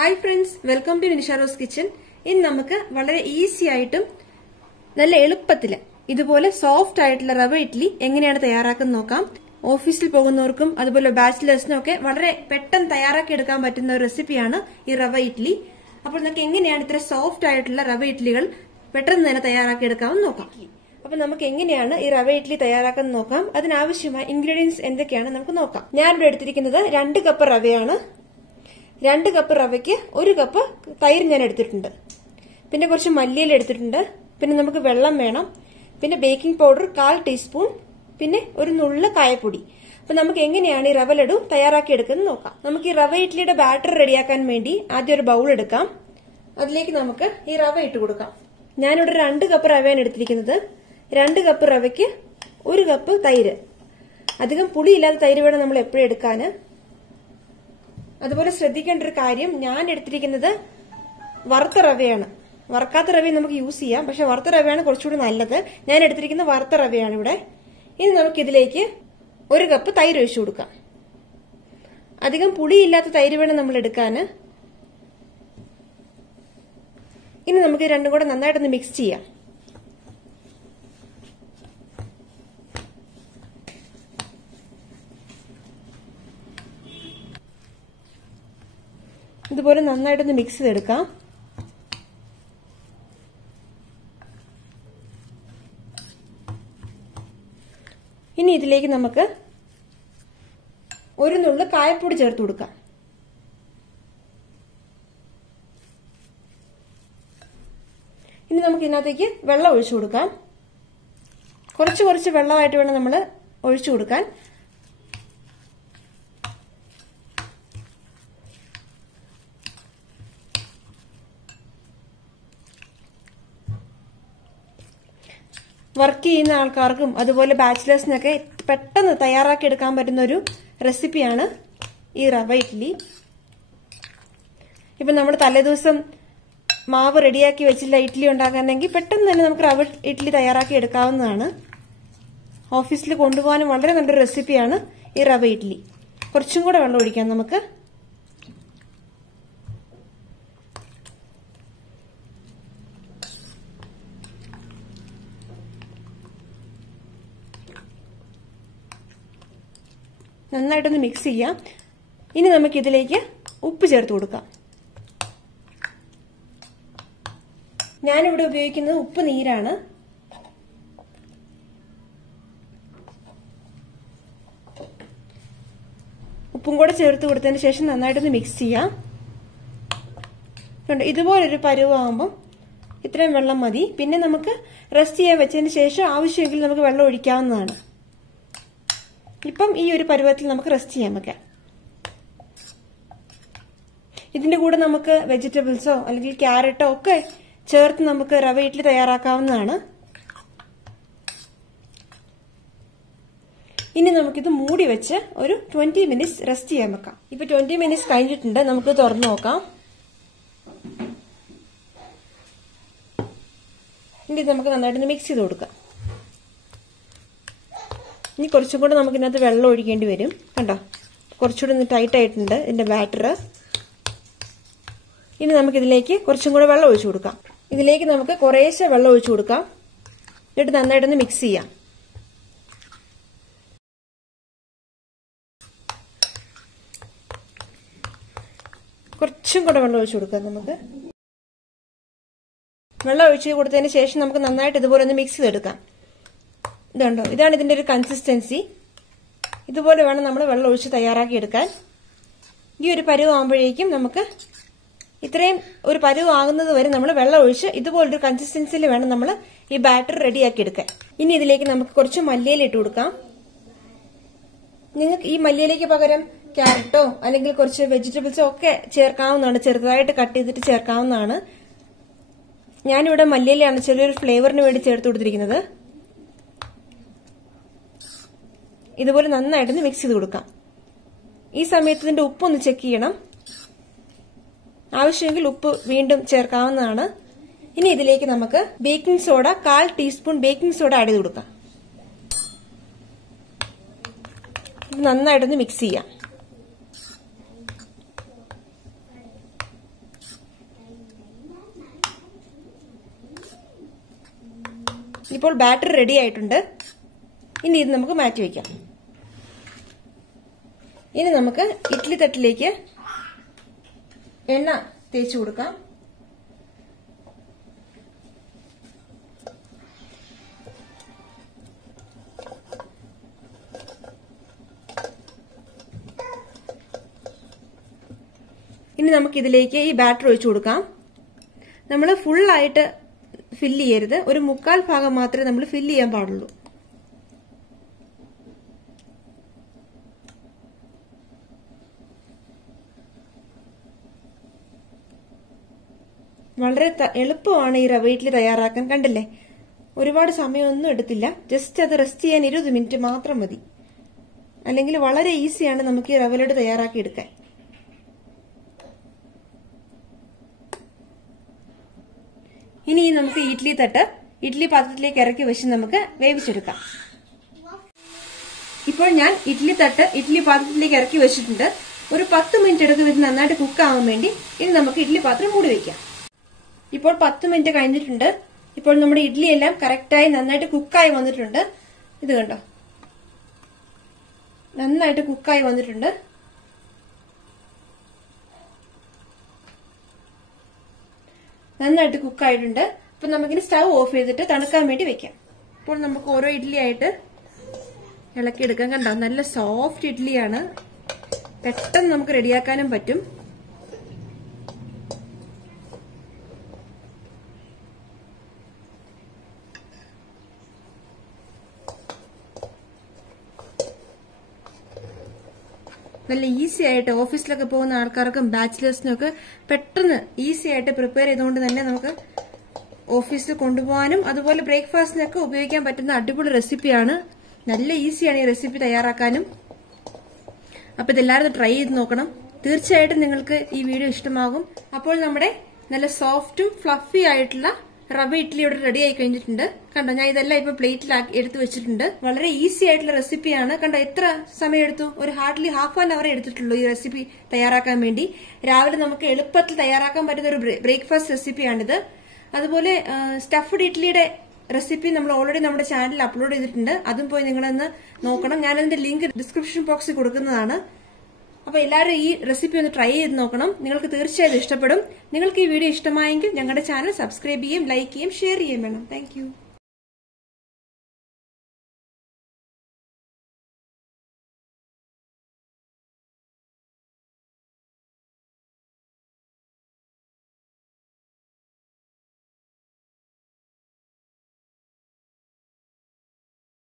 Hi friends, welcome to നിഷാറോസ് kitchen. ഇന്ന് നമുക്ക് വളരെ ഈസി ആയിട്ടും നല്ല എളുപ്പത്തിൽ ഇതുപോലെ സോഫ്റ്റ് ആയിട്ടുള്ള റവ ഇഡ്ഡലി എങ്ങനെയാണ് തയ്യാറാക്കുന്നത് നോക്കാം. ഓഫീസിൽ പോകുന്നവർക്കും അതുപോലെ ബാച്ചിലേഴ്സിനും ഒക്കെ വളരെ പെട്ടെന്ന് തയ്യാറാക്കി എടുക്കാൻ പറ്റുന്ന ഒരു റെസിപ്പിയാണ് ഈ റവ ഇഡ്ഡലി. അപ്പോൾ നമുക്ക് എങ്ങനെയാണ് ഇത്ര സോഫ്റ്റ് ആയിട്ടുള്ള റവ ഇഡ്ഡലികൾ പെട്ടെന്ന് തന്നെ തയ്യാറാക്കി എടുക്കാമെന്ന് നോക്കാം. അപ്പൊ നമുക്ക് എങ്ങനെയാണ് ഈ റവ ഇഡ്ഡലി തയ്യാറാക്കുന്നത് നോക്കാം. അതിനാവശ്യമായ ഇൻഗ്രീഡിയൻസ് എന്തൊക്കെയാണ് നമുക്ക് നോക്കാം. ഞാനിവിടെ എടുത്തിരിക്കുന്നത് 2 കപ്പ് റവയാണ്. 2 കപ്പ് റവയ്ക്ക് 1 കപ്പ് തൈര് ഞാൻ എടുത്തിട്ടുണ്ട്. പിന്നെ കുറച്ച് മല്ലിയില എടുത്തിട്ടുണ്ട്. പിന്നെ നമുക്ക് വെള്ളം വേണം. പിന്നെ ബേക്കിംഗ് പൗഡർ 1/4 ടീസ്പൂൺ. പിന്നെ ഒരു നുള്ള് കായപ്പൊടി. അപ്പൊ നമുക്ക് എങ്ങനെയാണ് ഈ റവ ലഡു തയ്യാറാക്കി എടുക്കുന്നത് നോക്കാം. നമുക്ക് ഈ റവ ഇഡ്ഡലിയുടെ ബാറ്റർ റെഡിയാക്കാൻ വേണ്ടി ആദ്യം ഒരു ബൗൾ എടുക്കാം. അതിലേക്ക് നമുക്ക് ഈ റവ ഇട്ട് കൊടുക്കാം. ഞാനിവിടെ 2 കപ്പ് റവയാണ് എടുത്തിരിക്കുന്നത്. 2 കപ്പ് റവയ്ക്ക് 1 കപ്പ് തൈര്. അധികം പുളിയില്ലാത്ത തൈര് വേണം നമ്മൾ എപ്പോഴും എടുക്കാൻ. അതുപോലെ ശ്രദ്ധിക്കേണ്ട ഒരു കാര്യം, ഞാൻ എടുത്തിരിക്കുന്നത് വറുത്ത റവയാണ്. വറുക്കാത്ത റവയും നമുക്ക് യൂസ് ചെയ്യാം, പക്ഷെ വറുത്ത റവയാണ് കുറച്ചുകൂടി നല്ലത്. ഞാൻ എടുത്തിരിക്കുന്ന വറുത്ത റവയാണ് ഇവിടെ. ഇനി നമുക്ക് ഇതിലേക്ക് 1 കപ്പ് തൈര് ഒഴിച്ചു കൊടുക്കാം. അധികം പുളിയില്ലാത്ത തൈര് വേണം നമ്മൾ എടുക്കാൻ. ഇനി നമുക്ക് രണ്ടും കൂടെ നന്നായിട്ടൊന്ന് മിക്സ് ചെയ്യാം. ഇതുപോലെ നന്നായിട്ടൊന്ന് മിക്സ് ചെയ്തെടുക്കാം. ഇനി ഇതിലേക്ക് നമുക്ക് ഒരു നുള്ള് കായപ്പൊടി ചേർത്ത് കൊടുക്കാം. ഇനി നമുക്ക് ഇതിനകത്തേക്ക് വെള്ളം ഒഴിച്ചു കൊടുക്കാം. കുറച്ച് വെള്ളമായിട്ട് വേണം നമ്മൾ ഒഴിച്ചു കൊടുക്കാൻ. വർക്ക് ചെയ്യുന്ന ആൾക്കാർക്കും അതുപോലെ ബാച്ചിലേഴ്സിനൊക്കെ പെട്ടെന്ന് തയ്യാറാക്കി എടുക്കാൻ പറ്റുന്ന ഒരു റെസിപ്പിയാണ് ഈ റവ ഇഡ്ഡലി. ഇപ്പൊ നമ്മൾ തലേദിവസം മാവ് റെഡിയാക്കി വെച്ചില്ല ഇഡ്ഡലി ഉണ്ടാക്കാനെങ്കിൽ പെട്ടെന്ന് തന്നെ നമുക്ക് റവ ഇഡ്ഡലി തയ്യാറാക്കി എടുക്കാവുന്നതാണ്. ഓഫീസിൽ കൊണ്ടുപോകാനും വളരെ നല്ലൊരു റെസിപ്പിയാണ് ഈ റവ ഇഡ്ഡലി. കുറച്ചും കൂടെ വെള്ളം ഒഴിക്കാം നമുക്ക്. നന്നായിട്ടൊന്ന് മിക്സ് ചെയ്യാം. ഇനി നമുക്ക് ഇതിലേക്ക് ഉപ്പ് ചേർത്ത് കൊടുക്കാം. ഞാനിവിടെ ഉപയോഗിക്കുന്നത് ഉപ്പ് നീരാണ്. ഉപ്പും കൂടെ ചേർത്ത് കൊടുത്തതിന് ശേഷം നന്നായിട്ടൊന്ന് മിക്സ് ചെയ്യാം. ഇതുപോലൊരു പരുവാകുമ്പം ഇത്രയും വെള്ളം മതി. പിന്നെ നമുക്ക് റെസ്റ്റ് ചെയ്യാൻ വെച്ചതിന് ശേഷം ആവശ്യമെങ്കിൽ നമുക്ക് വെള്ളം ഒഴിക്കാവുന്നതാണ്. ഇപ്പം ഈ ഒരു പരുവത്തിൽ നമുക്ക് റെസ്റ്റ് ചെയ്യാൻ വെക്കാം. ഇതിന്റെ കൂടെ നമുക്ക് വെജിറ്റബിൾസോ അല്ലെങ്കിൽ ക്യാരറ്റോ ഒക്കെ ചേർത്ത് നമുക്ക് റവ ഇഡ്ഡലി തയ്യാറാക്കാവുന്നതാണ്. ഇനി നമുക്കിത് മൂടി വെച്ച് ഒരു 20 മിനിറ്റ്സ് റെസ്റ്റ് ചെയ്യാൻ വെക്കാം. ഇപ്പൊ 20 മിനിറ്റ്സ് കഴിഞ്ഞിട്ടുണ്ട്. നമുക്ക് തുറന്നു നോക്കാം. ഇനി നമുക്ക് നന്നായിട്ടൊന്ന് മിക്സ് ചെയ്ത് കൊടുക്കാം. ഇനി കുറച്ചും കൂടെ നമുക്ക് ഇതിനകത്ത് വെള്ളം ഒഴിക്കേണ്ടി വരും. കണ്ടോ, കുറച്ചുകൂടെ ഒന്ന് ടൈറ്റ് ആയിട്ടുണ്ട് ഇതിന്റെ ബാറ്റർ. ഇനി നമുക്കിതിലേക്ക് കുറച്ചും കൂടെ വെള്ളം ഒഴിച്ചു കൊടുക്കാം. ഇതിലേക്ക് നമുക്ക് കുറേശ്ശെ വെള്ളം ഒഴിച്ചു കൊടുക്കാം. എന്നിട്ട് നന്നായിട്ടൊന്ന് മിക്സ് ചെയ്യാം. കുറച്ചും കൂടെ വെള്ളം ഒഴിച്ചു കൊടുക്കാം. നമുക്ക് വെള്ളം ഒഴിച്ചു കൊടുത്തതിന് ശേഷം നമുക്ക് നന്നായിട്ട് ഇതുപോലെ ഒന്ന് മിക്സ് ചെയ്തെടുക്കാം. ഇതുണ്ടോ, ഇതാണ് ഇതിന്റെ ഒരു കൺസിസ്റ്റൻസി. ഇതുപോലെ വേണം നമ്മൾ വെള്ളം ഒഴിച്ച് തയ്യാറാക്കി എടുക്കാൻ. ഈ ഒരു പരുവാകുമ്പോഴേക്കും നമുക്ക് ഇത്രയും ഒരു പരുവാകുന്നത് വരെ നമ്മൾ വെള്ളം ഒഴിച്ച് ഇതുപോലൊരു കൺസിസ്റ്റൻസിയിൽ വേണം നമ്മൾ ഈ ബാറ്റർ റെഡിയാക്കി എടുക്കാൻ. ഇനി ഇതിലേക്ക് നമുക്ക് കുറച്ച് മല്ലിയില ഇട്ട് കൊടുക്കാം. നിങ്ങൾക്ക് ഈ മല്ലിയിലേക്ക് പകരം ക്യാരറ്റോ അല്ലെങ്കിൽ കുറച്ച് വെജിറ്റബിൾസോ ഒക്കെ ചേർക്കാവുന്നതാണ്. ചെറുതായിട്ട് കട്ട് ചെയ്തിട്ട് ചേർക്കാവുന്നതാണ്. ഞാനിവിടെ മല്ലിയിലയാണ് ചെറിയൊരു ഫ്ലേവറിന് വേണ്ടി ചേർത്ത് കൊടുത്തിരിക്കുന്നത്. ഇതുപോലെ നന്നായിട്ടൊന്ന് മിക്സ് ചെയ്ത് കൊടുക്കാം. ഈ സമയത്ത് ഇതിന്റെ ഉപ്പൊന്ന് ചെക്ക് ചെയ്യണം. ആവശ്യമെങ്കിൽ ഉപ്പ് വീണ്ടും ചേർക്കാവുന്നതാണ്. ഇനി ഇതിലേക്ക് നമുക്ക് baking soda 1/4 teaspoon baking soda add ചെയ്ത് കൊടുക്കാം. ഇത് നന്നായിട്ടൊന്ന് മിക്സ് ചെയ്യാം. ഇപ്പോൾ ബാറ്റർ റെഡി ആയിട്ടുണ്ട്. ഇനി ഇത് നമുക്ക് മാറ്റി വയ്ക്കാം. ഇനി നമുക്ക് ഇഡ്ഡലി തട്ടിലേക്ക് എണ്ണ തേച്ചു കൊടുക്കാം. ഇനി നമുക്ക് ഇതിലേക്ക് ഈ ബാറ്റർ ഒഴിച്ചു കൊടുക്കാം. നമ്മൾ ഫുള്ളായിട്ട് ഫില്ല് ചെയ്യരുത്, ഒരു 1/4 ഭാഗം മാത്രമേ നമ്മൾ ഫില്ല് ചെയ്യാൻ പാടുള്ളൂ. വളരെ എളുപ്പമാണ് ഈ റവ ഇഡ്ഡലി തയ്യാറാക്കാൻ. കണ്ടില്ലേ, ഒരുപാട് സമയമൊന്നും എടുത്തില്ല. ജസ്റ്റ് അത് റെസ്റ്റ് ചെയ്യാൻ 20 മിനിറ്റ് മാത്രം മതി. അല്ലെങ്കിൽ വളരെ ഈസിയാണ് നമുക്ക് ഈ റവ ലഡു തയ്യാറാക്കി എടുക്കാൻ. ഇനി നമുക്ക് ഇഡ്ഡലി തട്ട് ഇഡ്ഡലി പാത്രത്തിലേക്ക് ഇറക്കി വെച്ച് നമുക്ക് വേവിച്ചെടുക്കാം. ഇപ്പോൾ ഞാൻ ഇഡ്ഡലി തട്ട് ഇഡ്ഡലി പാത്രത്തിലേക്ക് ഇറക്കി വെച്ചിട്ടുണ്ട്. ഒരു 10 മിനിറ്റ് എടുക്കും ഇത് നന്നായിട്ട് കുക്ക് ആവാൻ വേണ്ടി. ഇനി നമുക്ക് ഇഡ്ഡലി പാത്രം മൂടി വെക്കാം. ഇപ്പോൾ 10 മിനിറ്റ് കഴിഞ്ഞിട്ടുണ്ട്. ഇപ്പോൾ നമ്മുടെ ഇഡ്ഡലി എല്ലാം കറക്റ്റായി നന്നായിട്ട് കുക്കായി വന്നിട്ടുണ്ട്. ഇത് കണ്ടോ, നന്നായിട്ട് കുക്കായി വന്നിട്ടുണ്ട്. നന്നായിട്ട് കുക്കായിട്ടുണ്ട്. അപ്പൊ നമുക്കിനി സ്റ്റൗ ഓഫ് ചെയ്തിട്ട് തണുക്കാൻ വേണ്ടി വെക്കാം. ഇപ്പോൾ നമുക്ക് ഓരോ ഇഡ്ഡലി ആയിട്ട് ഇളക്കിയെടുക്കാം. കണ്ടോ, നല്ല സോഫ്റ്റ് ഇഡ്ഡലിയാണ്. പെട്ടെന്ന് നമുക്ക് റെഡിയാക്കാനും പറ്റും. നല്ല ഈസി ആയിട്ട് ഓഫീസിലൊക്കെ പോകുന്ന ആൾക്കാർക്കും ബാച്ചിലേഴ്സിനും ഒക്കെ പെട്ടെന്ന് ഈസി ആയിട്ട് പ്രിപ്പയർ ചെയ്തുകൊണ്ട് തന്നെ നമുക്ക് ഓഫീസിൽ കൊണ്ടുപോകാനും അതുപോലെ ബ്രേക്ക്ഫാസ്റ്റിനൊക്കെ ഉപയോഗിക്കാൻ പറ്റുന്ന അടിപൊളി റെസിപ്പിയാണ്. നല്ല ഈസിയാണ് ഈ റെസിപ്പി തയ്യാറാക്കാനും. അപ്പൊ ഇതെല്ലാവരും ട്രൈ ചെയ്ത് നോക്കണം. തീർച്ചയായിട്ടും നിങ്ങൾക്ക് ഈ വീഡിയോ ഇഷ്ടമാകും. അപ്പോൾ നമ്മുടെ നല്ല സോഫ്റ്റും ഫ്ലഫി ആയിട്ടുള്ള റവ ഇഡ്ഡലി ഇവിടെ റെഡി ആയി കഴിഞ്ഞിട്ടുണ്ട്. കണ്ടോ, ഞാൻ ഇതെല്ലാം ഇപ്പൊ പ്ലേറ്റിൽ എടുത്തു വെച്ചിട്ടുണ്ട്. വളരെ ഈസി ആയിട്ടുള്ള റെസിപ്പിയാണ്. കണ്ടോ, എത്ര സമയം എടുത്തു? ഒരു ഹാർഡ്ലി ½ ആൻ അവർ എടുത്തിട്ടുള്ളൂ ഈ റെസിപ്പി തയ്യാറാക്കാൻ വേണ്ടി. രാവിലെ നമുക്ക് എളുപ്പത്തിൽ തയ്യാറാക്കാൻ പറ്റുന്ന ഒരു ബ്രേക്ക്ഫാസ്റ്റ് റെസിപ്പിയാണിത്. അതുപോലെ സ്റ്റഫ്ഡ് ഇഡ്ഡലിയുടെ റെസിപ്പി നമ്മൾ ഓൾറെഡി നമ്മുടെ ചാനലിൽ അപ്ലോഡ് ചെയ്തിട്ടുണ്ട്. അതും പോയി നിങ്ങളൊന്ന് നോക്കണം. ഞാനതിന്റെ ലിങ്ക് ഡിസ്ക്രിപ്ഷൻ ബോക്സിൽ കൊടുക്കുന്നതാണ്. അപ്പൊ എല്ലാവരും ഈ റെസിപ്പി ഒന്ന് ട്രൈ ചെയ്ത് നോക്കണം. നിങ്ങൾക്ക് തീർച്ചയായും ഇഷ്ടപ്പെടും. നിങ്ങൾക്ക് ഈ വീഡിയോ ഇഷ്ടമായെങ്കിൽ ഞങ്ങളുടെ ചാനൽ സബ്സ്ക്രൈബ് ചെയ്യുകയും ലൈക്ക് ചെയ്യുകയും ഷെയർ ചെയ്യുകയും വേണം. താങ്ക്